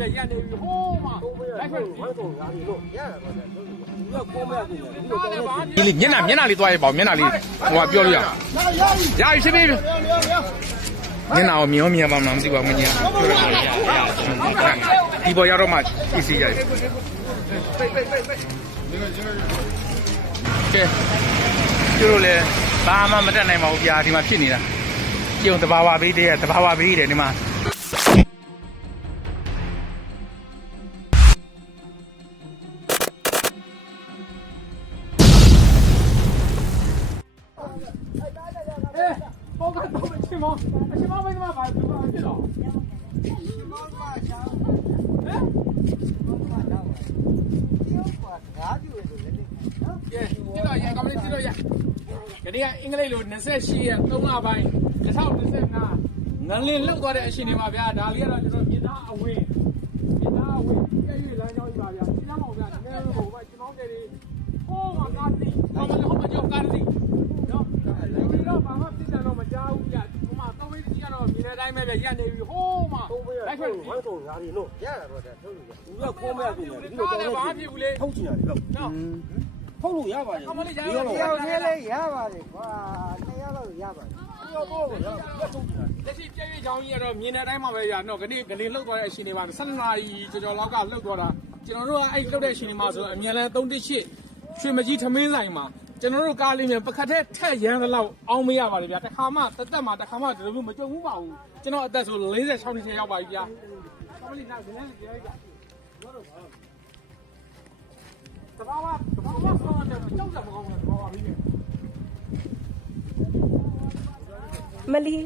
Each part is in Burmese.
ပဲရနေပြီဟိုးမှာလိုက်ထွက်ဝိုင်းကုန်ရာပြီလို့ရတာပေါ့လေကိုမရဘူးဒီမျက်နှာလေးသွားရပါဦးမျက်နှာလေးဟိုကပြောလို့ရပြီဖြစ်ပြီမျက်နှာကိုမြင်ပါမသိပါဘူးမင်းဒီပေါ်ရောက်တော့မှသိစီရတယ်ကဲကျိုးလေဘာမှမတက်နိုင်ပါဘူးဗျာဒီမှာဖြစ်နေတာကျုံတဘာဝဘေးတည်းတဘာဝဘေးတယ်ဒီမှာဘောကတော့အချင်းမောမင်းကဘာဖြစ်တော့ဒီကအင်္ဂလိပ်လို28ရက်3လပိုင်း2025ငလင်လောက်သွားတဲ့အချိန်တွေမှာဗျာဒါလေးကတော့ကျွန်တော်မြေသားအဝင်းပြည့်ရွေလမ်းကြောင်းကြီးပါဗျာရှင်းအောင်ဗျာဒီလိုဟိုကကျွန်တော်ကလေးဟိုးမှာကားစီဘာမှလည်းဟိုမှာကြောက်ကားစီနော်ဒီတော့ဘာမှပြစ်တယ်တော့မကြောက်ဘူးဗျာဟိုမှာသုံးမိတ်ကြီးကတော့မြေထဲတိုင်းပဲရက်နေပြီဟိုးမှာလိုက်ထွက်ဝိုင်းကုန်ရာပြီလို့ရတာတော့တဲ့ထုတ်လို့ရဘူးကိုမရဘူးလေဒီတော့ဘာဖြစ်ဘူးလေထုတ်ချင်တယ်လို့နော်ထုတ်လို့ရပါတယ်ဒီတော့လေးရပါတယ်ကွာ2ရက်လောက်ရပါတယ်လက်ရှိပြည့်ရွေးချောင်းကြီးကတော့မြင်တဲ့အတိုင်းမှာပဲရတော့ကနေလှုပ်သွားတဲ့အချိန်တွေမှာ12နာရီကျော်လောက်ကလှုပ်သွားတာကျွန်တော်တို့ကအဲ့လှုပ်တဲ့အချိန်တွေမှာဆိုအမြန်လန်း318ရွှေမကြီးထမင်းဆိုင်မှာကျွန်တော်တို့ကားလေးမြန်ပကတ်တဲ့ထက်ရမ်းသလောက်အောင်းမရပါလေဗျာတစ်ခါမှတက်မှာတစ်ခါမှဒီလိုမျိုးမကြုံဘူးပါဘူးကျွန်တော်အသက်ဆို46နှစ်ရောက်ပါပြီဗျာဘာလို့လဲနားဇလန်းကြီးရကြတဘာဝဆောင်းတယ်ကြောက်တယ်မကောင်းဘူးတဘာဝပြီးမလီ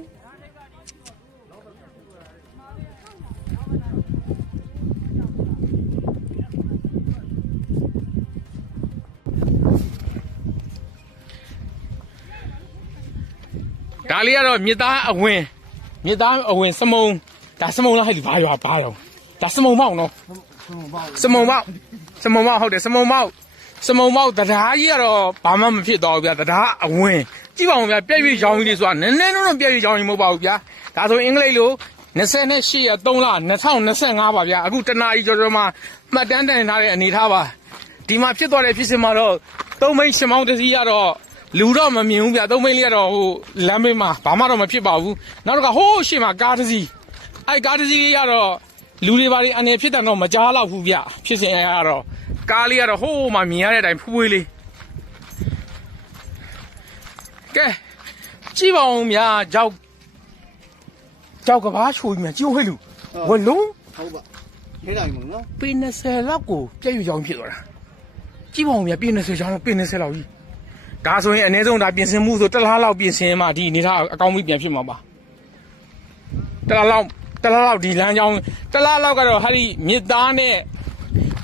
ဒါလေးကတော့မြစ်သားအဝင်စမုံဒါစမုံလားဟဲ့ဒီဘာရောဒါစမုံမောက်နော်စမုံမောက်ဟုတ်တယ်စမုံမောက်တရားကြီးကတော့ဘာမှမဖြစ်တော့ဘူးဗျာတရားအဝင်ကြည့်ပါဦးဗျာပြည့်ရွေးရောင်းကြီးလေးဆိုတာနည်းနည်းတော့ပြည့်ရွေးရောင်းကြီးမဟုတ်ပါဘူးဗျာဒါဆိုအင်္ဂလိပ်လို28ရက်3လ2025ပါဗျာအခုတနာရီကျော်မှမှတ်တမ်းတင်ထားတဲ့အနေထားပါဒီမှာဖြစ်သွားတဲ့ဖြစ်စဉ်မှာတော့3မိန်းရှင်မောင်းတစ်စီးကတော့လူတော့မမြင်ဘူးဗျာ3မိန်းလေးကတော့ဟိုလမ်းဘေးမှာဘာမှတော့မဖြစ်ပါဘူးနောက်တော့ဟိုးရှေ့မှာကားတစ်စီးအဲ့ကားတစ်စီးလေးကတော့လူတွေဘာတွေအနေဖြစ်တယ်တော့မကြားတော့ဘူးဗျာဖြစ်စဉ်ကတော့ကားလေးကတော့ဟိုးမှမြင်ရတဲ့အတိုင်းဖွေးလေးကဲကြည့်ပါဦးဗျာကြောက်ကဘာချိုးကြီးများကြည့်ဟဲ့လူဝလုံးဟုတ်ပါခဲတိုင်းမနော်ပေ20လောက်ကိုပြည့်ရွေးချောင်းဖြစ်သွားတာကြည့်ပါဦးဗျာပေ20ချောင်းပေ20လောက်ကြီးဒါဆိုရင်အနည်းဆုံးဒါပြင်ဆင်မှုဆိုတစ်လားလောက်ပြင်ဆင်မှဒီအနေထားအကောင်းကြီးပြန်ဖြစ်မှာပါတစ်လားလောက်ဒီလမ်းကြောင်းတစ်လားလောက်ကတော့ဟာဒီမြစ်သားနဲ့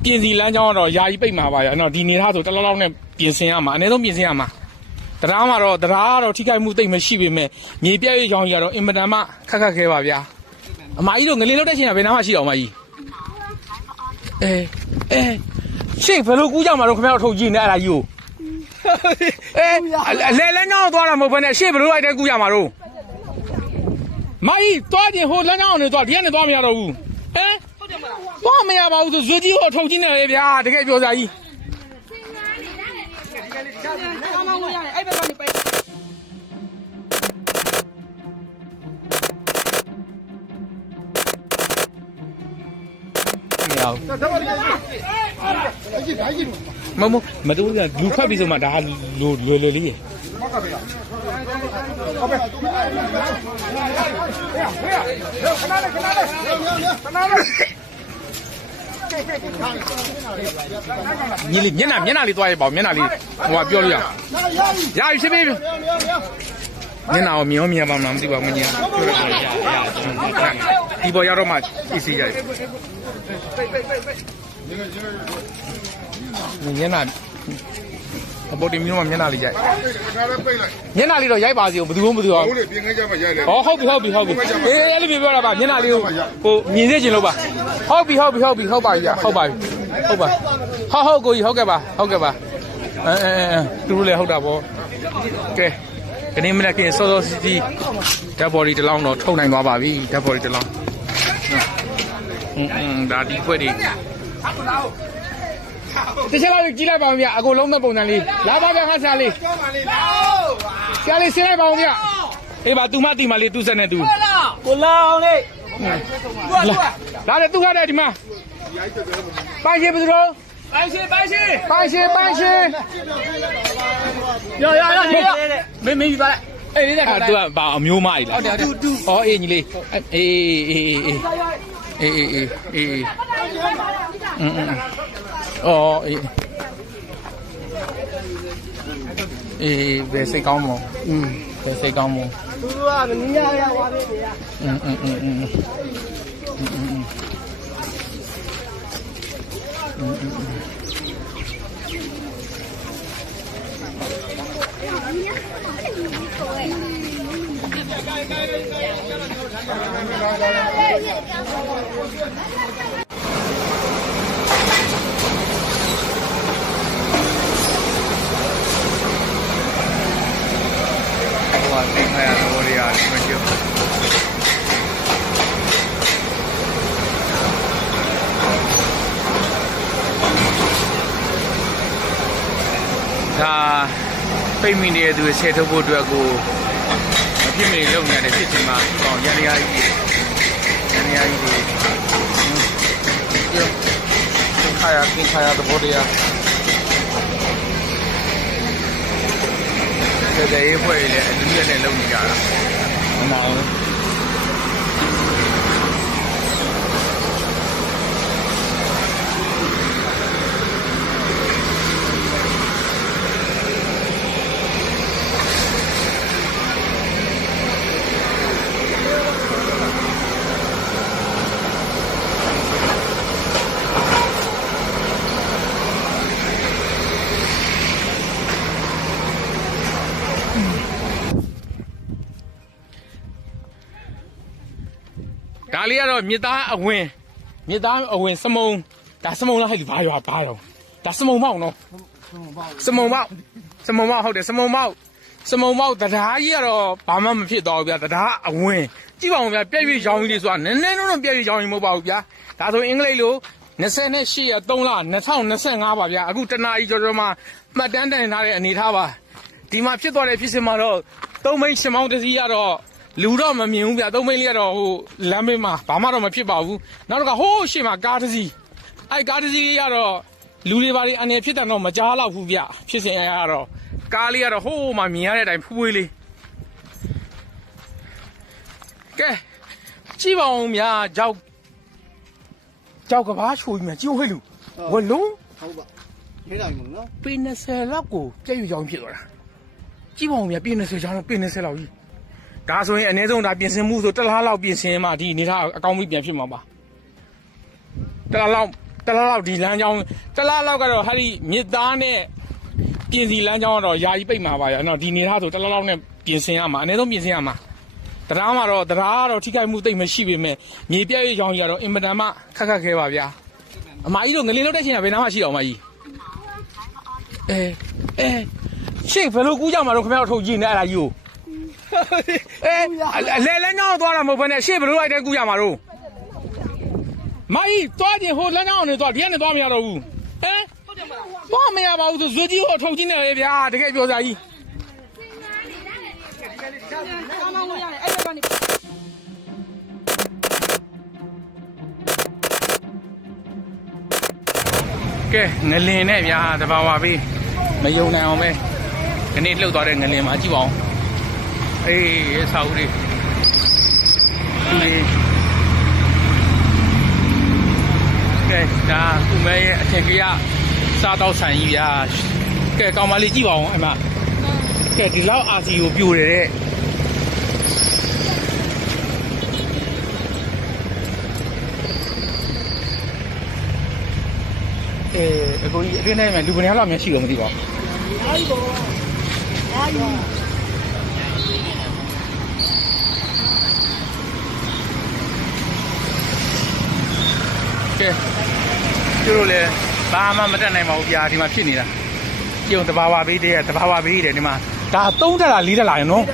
ပြင်စီလမ်းကြောင်းကတော့ယာယီပိတ်မှာပါရနော်ဒီအနေထားဆိုတစ်လားလောက်နဲ့ပြင်ဆင်ရမှာအနည်းဆုံးပြင်ဆင်ရမှာတရားကတော့ထိခိုက်မှုသိမ့်မရှိပေမဲ့မြေပြည့်ရွေးချောင်းကြီးကတော့အင်မတန်မှခက်ခဲပါဗျာအမကြီးတို့ငလင်းလောက်တဲ့ချိန်ကဘယ်နာမှရှိတော့မကြီးရှေ့ဘယ်လိုကူးကြမှာတော့ခင်ဗျားတို့ထုတ်ကြည့်နေအဲ့ဒါကြီးကိုလဲညောင်းသွားတာမဟုတ်ဘဲနဲ့ရှေ့ဘယ်လိုလိုက်တဲ့ကူးရမှာတော့မကြီးသွားခြင်းဟိုလမ်းကြောင်းနေသွားဒီကနေသွားမရတော့ဘူးသွားမရပါဘူးဆိုဇွတ်ကြီးဟိုထုတ်ကြည့်နေလေဗျာတကယ်ပြောစရာကြီးအဲ့ဘက်ကနေပိုက်မတူကလူဖတ်ပြီးဆိုမှဒါလွယ်လေးရညီလေးမျက်နှာလေးသွားရပါဦးမျက်နှာလေးဟိုကပြောလို့ရပြီဖြစ်ပြီမျက်နှာကိုမြင်ပါမသိပါဘူးမင်းကြီးဒီပေါ်ရောက်တော့မှသိစီရတယ်မျက်နှာအပေါ်တင်မျိုးမှမျက်နှာလေးရိုက်မျက်နှာလေးတော့ရိုက်ပါစီဘယ်သူမှမသိပါဘူးပြင်ခဲကြမှာရိုက်လေဟုတ်ပြီအဲ့လိုပြောတာပါမျက်နှာလေးကိုဟိုမြင်စေချင်လို့ပါဟုတ်ပြီဟုတ်ပါပြီဗျာဟုတ်ပါဟုတ်ကိုကြီးဟုတ်ကဲ့ပါသူတို့လည်းဟုတ်တာပေါ့ကဲဒီနေ့မနေ့ကစောစီဓာတ်ဘော်ဒီတစ်လောင်းတော့ထုတ်နိုင်သွားပါပြီဓာတ်ဘော်ဒီတစ်လောင်း ဒါဒီခွက်တွေတစ်ချက်လောက်ကြည့်လိုက်ပါဦးဗျအကိုလုံးမဲ့ပုံစံလေးလာပါဗျခါစားလေးဆရာလေးဆင်းလိုက်ပါဦးဗျအေးပါသူမတီမလေးသူ့ဆက်နေသူကိုလာအောင်လေးလာတယ်သူကတဲ့ဒီမှာပိုင်ရှင်ဘယ်လိုပိုင်ရှင်မင်းယူပါအေးလေးကသူကဘာအမျိုးမကြီးလားတူဩအေးညီလေးအေးဘယ်စိတ်ကောင်းမလို့ဘယ်စိတ်ကောင်းမလို့သူကမင်းရရဝါပေးနေဒါပိတ်မိနေတဲ့သူဆဲထုတ်ဖို့အတွက်ကိုမဖြစ်မနေလုပ်နေရတဲ့ဖြစ်ချင်မှာဒီကောင်ရန်ရကြီးတွေခါရသဘောတရားတဲ့ရေးဖွဲ့လေအတူတူနဲ့လုပ်နေကြတာမနာဘူးဒါလေးကတော့မြစ်သားအဝင်စမုံဒါစမုံလားဟဲ့ဒီဘာရောဒါစမုံမောက်နော်စမုံမောက်ဟုတ်တယ်စမုံမောက်တရားကြီးကတော့ဘာမှမဖြစ်တော့ဘူးဗျာတရားအဝင်ကြည့်ပါဦးဗျာပြည့်ရွေ့ရောင်းကြီးလေးဆိုတာနည်းနည်းတော့ပြည့်ရွေ့ရောင်းကြီးမဟုတ်ပါဘူးဗျာဒါဆိုအင်္ဂလိပ်လို28ရက်3လ2025ပါဗျာအခုတနာကြီးကျော်မှမှတ်တမ်းတင်ထားတဲ့အနေထားပါဒီမှာဖြစ်သွားတဲ့ဖြစ်စဉ်မှာတော့3မိန်းရှင်မောင်းတစ်စီးကတော့လူတော့မမြင်ဘူးဗျ3မိန်းလေးကတော့ဟိုလမ်းဘေးမှာဘာမှတော့မဖြစ်ပါဘူးနောက်တော့ဟိုးရှေ့မှာကားတစ်စီးကားတစ်စီးလေးကတော့လူတွေဘာတွေအနေဖြစ်တယ်တော့မကြားတော့ဘူးဗျဖြစ်စဉ်ရတော့ကားလေးကတော့ဟိုးမှာမြင်ရတဲ့အတိုင်းဖွေးလေးကဲကြည့်ပါဦးဗျာကြောက်ကဘာချိုးကြီးမြကြည့်ဟဲ့လူဝလုံးဟုတ်ပါခဲတိုင်းမနော်ပေ20လောက်ကိုပြည့်ရွကြောင်ဖြစ်သွားတာကြည့်ပါဦးဗျာပေ20ကျောင်းပေ20လောက်ကြီးဒါဆိုရင်အနည်းဆုံးဒါပြင်ဆင်မှုဆိုတစ်လားလောက်ပြင်ဆင်မှဒီအနေထားအကောင်းကြီးပြန်ဖြစ်မှာပါတစ်လားလောက်ဒီလမ်းကြောင်းတစ်လားလောက်ကတော့ဟာဒီမြစ်သားနဲ့ပြင်စီလမ်းကြောင်းကတော့ယာယီပိတ်မှာပါရနော်ဒီအနေထားဆိုတစ်လားလောက်နဲ့ပြင်ဆင်ရမှာအနည်းဆုံးပြင်ဆင်ရမှာတရားကတော့ထိခိုက်မှုတိတ်မရှိပေမဲ့မြေပြည့်ရရောင်ကြီးကတော့အင်မတန်မှခက်ခဲပါဗျာအမကြီးတို့ငလင်းလောက်တဲ့ချိန်ကဘယ်နာမှရှိတော့မကြီးရှေ့ဘယ်လိုကူးကြမှာတော့ခင်ဗျားတို့ထုတ်ကြည့်နေအဲ့ဒါကြီးကိုလဲညောင်းသွားတာမဟုတ်ဘဲနဲ့ရှေ့ဘယ်လိုလိုက်တဲ့ကူးကြမှာတော့မကြီးသွားခြင်းဟိုလမ်းကြောင်းနေသွားဒီကနေသွားမရတော့ဘူးသွားမရပါဘူးဆိုဇွေကြီးကိုထုတ်ကြည့်နေလေဗျာတကယ်ပြောစားကြီးကဲငလင်နဲ့ဗျာတဘာဝပေးမယုံနိုင်အောင်ပဲဒီနေ့လှုပ်သွားတဲ့ငလင်မှာကြည့်ပါဦးဆောက်ဦးလေးကဲဒါသူမဲရဲ့အထင်ကြီးစားတော့ဆိုင်ကြီးဗျာကဲကောင်မလေးကြည့်ပါဦးအဲ့မှာကဲဒီလောက်အာစီကိုပြိုတယ်တဲ့အကိုကြီးအတွင်းထဲမှာလူဘယ်နှယောက်လောက်များရှိလို့မသိပါဘူးအားကြီးကဲကျတို့လည်းဘာမှမတက်နိုင်ပါဘူးဗျာဒီမှာဖြစ်နေတာပြုံတဘာဝဘေးတဲ့တဘာဝဘေးတဲ့ဒီမှာဒါ3တက်လား4တက်လားရနော်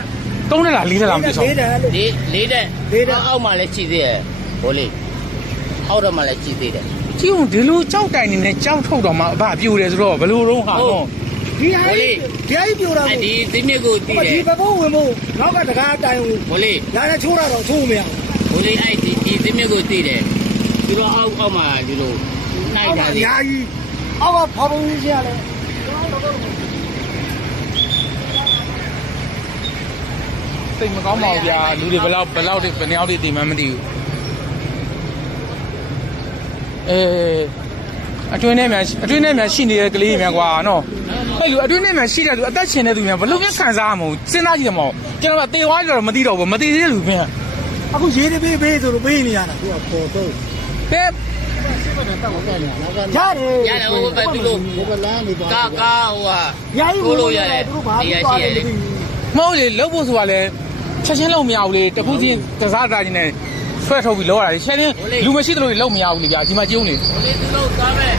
3တက်လား4တက်လားမသိဘူး4တက်အောက်မှာလည်းရှိသေးရဲ့ဟိုလေး အောက်တော့မှလည်းကြည့်သေးတယ် ကြည့်ဦးဒီလိုကြောက်တိုင်နေနဲ့ကြောက်ထုတ်တော့မှအဘပြိုတယ်ဆိုတော့ဘယ်လိုတော့ဟာနော် ဒီဟာကြီးပြိုတာ အဲ့ဒီသင်းမြစ်ကိုတည်တယ် ဒီဘဘဝင်ဖို့နောက်ကတကားတိုင်ကို ဘိုးလေး လာနဲ့ချိုးတာတော့ချိုးမရ ဘိုးလေးအဲ့ဒီသင်းမြစ်ကိုတည်တယ်သူတို့အောက်မှာဒီလိုနိုင်တာ အ လေ များကြီးအောက်ကဖော်ပုံကြီးရလဲ စိတ်မကောင်းပါဘူးဗျာလူတွေဘယ်လောက်ဘယ်နှစ်ယောက်တွေတည်မှန်းမသိဘူးအတွင်းထဲမှာရှိနေတဲ့ကလေးများကွာနော်အဲ့လူအတွင်းထဲမှာရှိတဲ့လူအသက်ရှင်တဲ့သူများဘယ်လိုမျိုးခံစားရမလဲစဉ်းစားကြည့်ရမလို့ကျွန်တော်ကတေသွားကြတော့မသိတော့ဘူးမသိသေးတဲ့လူပြန် အခုရေးနေပေးဆိုလို့ပေးနေရတာသူကပေါ်တော့ ကဲ ရတယ် ဟိုဘက်သူတို့ ဘယ်လမ်းနေပါ ကာဟိုဟာ ယာယီ ကိုလို့ရတယ် သူတို့ဘာ နေရာ ဖြစ် ရှိ သွား ရ လဲ လေ မဟုတ်လေလှုပ်ဖို့ဆိုတာလဲချက်ချင်းလုံးမရဘူးလေတခုချင်းကစားတာချင်းနဲ့ဆွဲထုတ်ပြီးလောရတာလေချက်ချင်းလူမရှိသလိုလှုပ်မရဘူးလေဗျာဒီမှာကျုံးလေ ဘိုးလေးသူတို့ကားမဲ့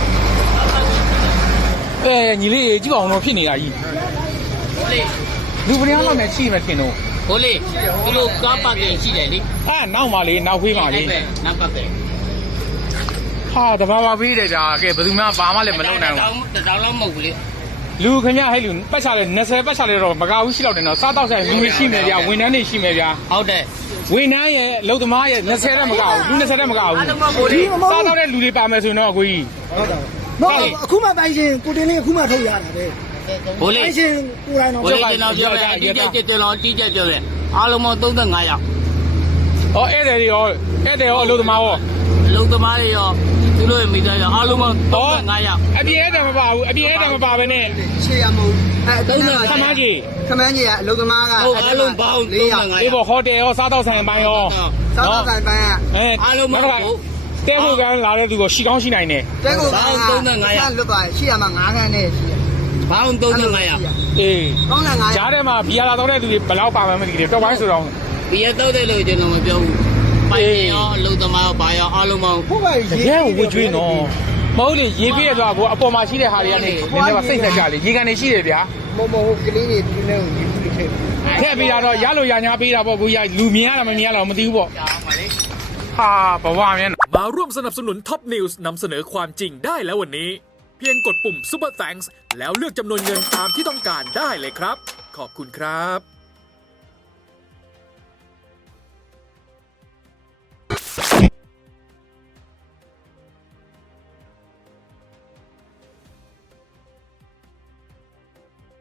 ညီလေးကြည့်ပါအောင်တော့ဖြစ်နေတာကြီး ဘိုးလေး လူပရိယာလောက်နဲ့ရှိမှထင်တော့ ဘိုးလေးသူတို့ကားပတ်ကရှိတယ်လေ နောက်ပါလေနောက်ဖေးပါလေ နံပါတ်ပဲ ဟာတဘာမှဖေးတယ်ဗျာကဲဘယ်သူမှဘာမှလည်းမလုပ်နိုင်ဘူး တတောင်လောက်မဟုတ်ဘူးလေ လူခင်ဗျဟဲ့လူပတ်ချလဲ20ပတ်ချလဲတော့မကဘူးရှိတော့တယ်နော်စားတော့ဆိုင်လူတွေရှိမယ်ဗျာဝန်ထမ်းတွေရှိမယ်ဗျာ ဟုတ်တယ် ဝန်ထမ်းရဲ့အလုပ်သမားရဲ့20တဲ့မကဘူးလူ20တဲ့မကဘူးစားတော့တဲ့လူတွေပါမယ်ဆိုရင်တော့အကိုကြီး ဟုတ်တယ်တော့အခုမှပိုင်ရှင်ကိုတင်လေးအခုမှထုတ်ရတာပဲ ဘိုးလေး ပိုင်ရှင်ကိုယ်တိုင်တော့ ဘိုးလေးကျွန်တော်ပြောတယ်အတိအကျကျွန်တော်အတိအကျပြောတယ်အားလုံးပေါင်း35ရောက် ဟောဧည့်သည်တွေရောဧည့်သည်ရောအလုပ်သမားရော လုံသမားတွေရောသူတို့ရဲ့မိသားစုအားလုံးပေါင်း35ရောက် အပြည့်ဧည့်သည်မပါဘူးအပြည့်ဧည့်သည်မပါဘဲနဲ့ ရှေ့ရမဟုတ် ခမန်းကြီး ခမန်းကြီးကအလုပ်သမားက ဟုတ်အားလုံးပေါင်း35 အေးပေါ့ဟိုတယ်ရောစားတော့ဆိုင်ပိုင်းရော စောက်ဆိုင်ပန်းက အားလုံးပေါင်း တဲဖို့ကန်းလာတဲ့သူကိုရှိကောင်းရှိနိုင်တယ် တဲကိုလွတ်သွားရှေ့ရမှာ9ခန်းနဲ့ရှိတယ် ပေါင်း35ရောက် အေး 35 ကြားထဲမှာဘီယာလာတော့တဲ့သူတွေဘယ်လောက်ပါမှန်းမသိဘူးတော့ပိုင်းဆိုတော့ ဒီရတော့တယ်လို့ကျွန်တော်မပြောဘူးပိုင်ရောလုံသမားရောဘာရောအားလုံးပေါင်း ဟုတ်ပါ တကယ်ဝှကျွေးနော်မဟုတ်လေရေးပြည့်ရတော့ကိုအပေါ်မှာရှိတဲ့ဟာတွေကနေနည်းနည်းပါစိတ်သက်ကြလေရေကန်နေရှိတယ်ဗျာ မမဟုတ်ကလေးတွေဒီနေ့ကိုရေးပြီးထည့် ထည့်ပေးတာတော့ရလို့ရညာပေးတာပေါ့ကိုကြီးလူမြင်ရတာမမြင်ရတော့မသိဘူးပေါ့ဟာဘဝမြန် มาร่วมสนับสนุนท็อปนิวส์นำเสนอความจริงได้แล้ววันนี้ เพียงกดปุ่ม Super Thanks แล้วเลือกจำนวนเงินตามที่ต้องการได้เลยครับ ขอบคุณครับ